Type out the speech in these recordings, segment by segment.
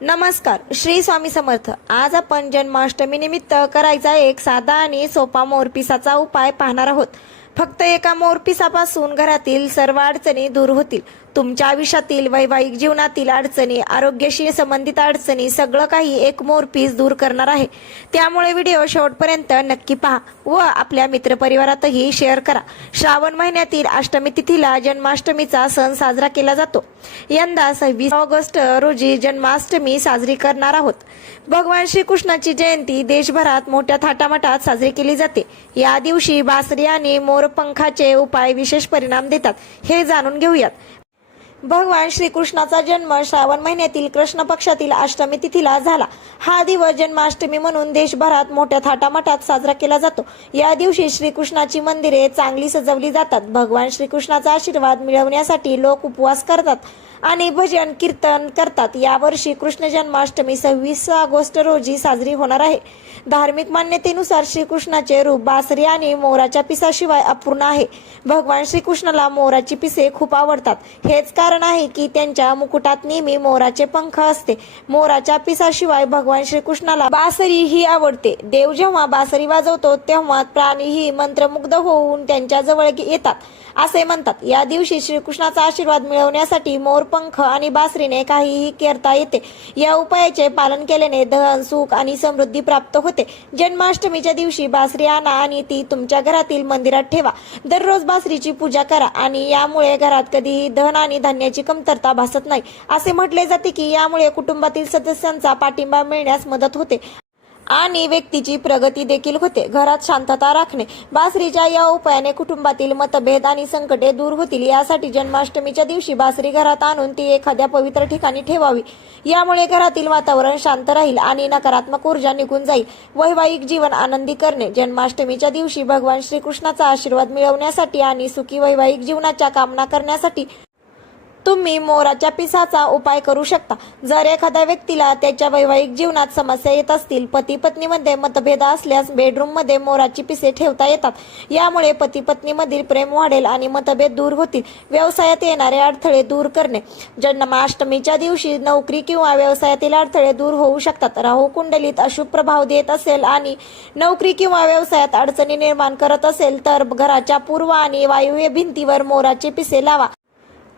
नमस्कार श्री स्वामी समर्थ. आज आपण जन्माष्टमी निमित्त करायचा एक साधा आणि सोपा मोरपिसाचा उपाय पाहणार आहोत. फक्त एका मोरपिसापासून घरातील सर्व अडचणी दूर होतील. तुमच्या आयुष्यातील वैवाहिक जीवनातील अडचणी आरोग्याशी संबंधित अडचणी सगळं काही एक मोरपीस दूर करणार आहे. त्यामुळे व्हिडिओ शेवटपर्यंत नक्की पहा व आपल्या मित्रपरिवारातही शेअर करा. श्रावण महिन्यातील अष्टमी तिथीला जन्माष्टमीचा सण साजरा केला जातो. यंदा सव्वीस ऑगस्ट रोजी जन्माष्टमी साजरी करणार आहोत. भगवान श्रीकृष्णाची जयंती देशभरात मोठ्या थाटामाटात साजरी केली जाते. या दिवशी बासरी आणि मोर मोरपंखाचे उपाय विशेष परिणाम देतात. हे जाणून घेऊयात. भगवान श्रीकृष्णाचा जन्म श्रावण महिन्यातील कृष्ण पक्षातील अष्टमी तिथीला झाला. हा दिवस जन्माष्टमी म्हणून देशभरात मोठ्या थाटामाटात साजरा केला जातो. या दिवशी श्रीकृष्णाची मंदिरे चांगली सजवली जातात. भगवान श्रीकृष्णाचा आशीर्वाद मिळवण्यासाठी लोक उपवास करतात. आणि भजन कीर्तन करतात. यावर्षी कृष्ण जन्माष्टमी सव्वीस ऑगस्ट रोजी साजरी होणार आहे. धार्मिक मान्यतेनुसार श्रीकृष्णाचे रूप बासरी आणि मोराच्या पिसाशिवाय अपूर्ण आहे. भगवान श्रीकृष्णाला मोराची पिसे खूप आवडतात. हेच कारण आहे की त्यांच्या मुकुटात नेहमी मोराचे पंख असते. मोराच्या पिसाशिवाय भगवान श्रीकृष्णाला बासरी ही आवडते. देव जेव्हा बासरी वाजवतो तेव्हा प्राणीही मंत्रमुग्ध होऊन त्यांच्या जवळ येतात असे म्हणतात. या दिवशी श्रीकृष्णाचा आशीर्वाद मिळवण्यासाठी मोर मोरपंख आणि बासरीने काहीही करता येते. या उपायाचे पालन केल्याने धन सुख आणि समृद्धी प्राप्त होते. जन्माष्टमीच्या दिवशी बासरी आणा आणि ती तुमच्या घरातील मंदिरात ठेवा. दररोज बासरीची पूजा करा आणि यामुळे घरात कधीही धन आणि धान्याची कमतरता भासत नाही. असे म्हटले जाते की यामुळे कुटुंबातील सदस्यांचा पाठिंबा मिळण्यास मदत होते. आणि व्यक्तीची प्रगती देखील होते. घरात शांतता राखणे बासरीच्या या उपायाने कुटुंबातील मतभेद आणि संकटे दूर होतील यासाठी जन्माष्टमीच्या दिवशी बासरी घरात आणून ती एखाद्या पवित्र ठिकाणी ठेवावी. यामुळे घरातील वातावरण शांत राहील आणि नकारात्मक ऊर्जा निघून जाईल. वैवाहिक जीवन आनंदी करणे जन्माष्टमीच्या दिवशी भगवान श्रीकृष्णाचा आशीर्वाद मिळवण्यासाठी आणि सुखी वैवाहिक जीवनाच्या कामना करण्यासाठी तुम्ही मोराच्या पिसाचा उपाय करू शकता. जर एखाद्या व्यक्तीला त्याच्या वैवाहिक जीवनात समस्या येत असतील पती पत्नीमध्ये मतभेद असल्यास बेडरूममध्ये मोराची पिसे ठेवता येतात. यामुळे पती पत्नीमधील प्रेम वाढेल आणि मतभेद दूर होतील. व्यवसायात येणारे अडथळे दूर करणे. जन्माष्टमीच्या दिवशी नोकरी किंवा व्यवसायातील अडथळे दूर होऊ शकतात. राहू कुंडलीत अशुभ प्रभाव देत असेल आणि नोकरी किंवा व्यवसायात अडचणी निर्माण करत असेल तर घराच्या पूर्व आणि वायव्य भिंतीवर मोराचे पिसे लावा.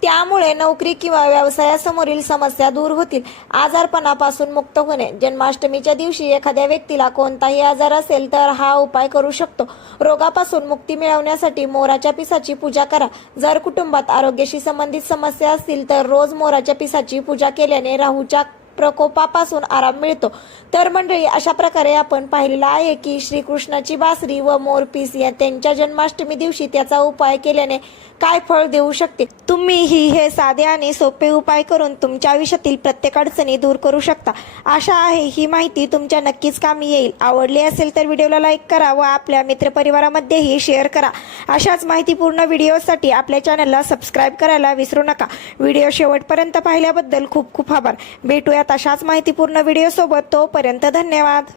त्यामुळे नोकरी किंवा व्यवसायासमोरील समस्या दूर होतील. आजारपणापासून मुक्त होणे. जन्माष्टमीच्या दिवशी एखाद्या व्यक्तीला कोणताही आजार असेल तर हा उपाय करू शकतो. रोगापासून मुक्ती मिळवण्यासाठी मोराच्या पिसाची पूजा करा. जर कुटुंबात आरोग्याशी संबंधित समस्या असतील तर रोज मोराच्या पिसाची पूजा केल्याने राहूच्या प्रकोपापासून आराम मिळतो. तर मंडळी अशा प्रकारे आपण पाहिलेलं आहे की श्रीकृष्णाची बासरी व मोरपीस या त्यांच्या जन्माष्टमी दिवशी त्याचा उपाय केल्याने काय फळ देऊ शकते? तुम्हीही हे साधे आणि सोपे उपाय करून तुमच्या आयुष्यातील प्रत्येक अडचणी दूर करू शकता. आशा आहे ही माहिती तुमच्या नक्कीच कामी येईल. आवडली असेल तर व्हिडिओला लाईक करा व आपल्या मित्रपरिवारामध्येही शेअर करा. अशाच माहितीपूर्ण व्हिडिओसाठी आपल्या चॅनलला सबस्क्राईब करायला विसरू नका. व्हिडिओ शेवटपर्यंत पाहिल्याबद्दल खूप खूप आभार. भेटूयात अशाच माहितीपूर्ण व्हिडिओसोबत तोपर्यंत धन्यवाद.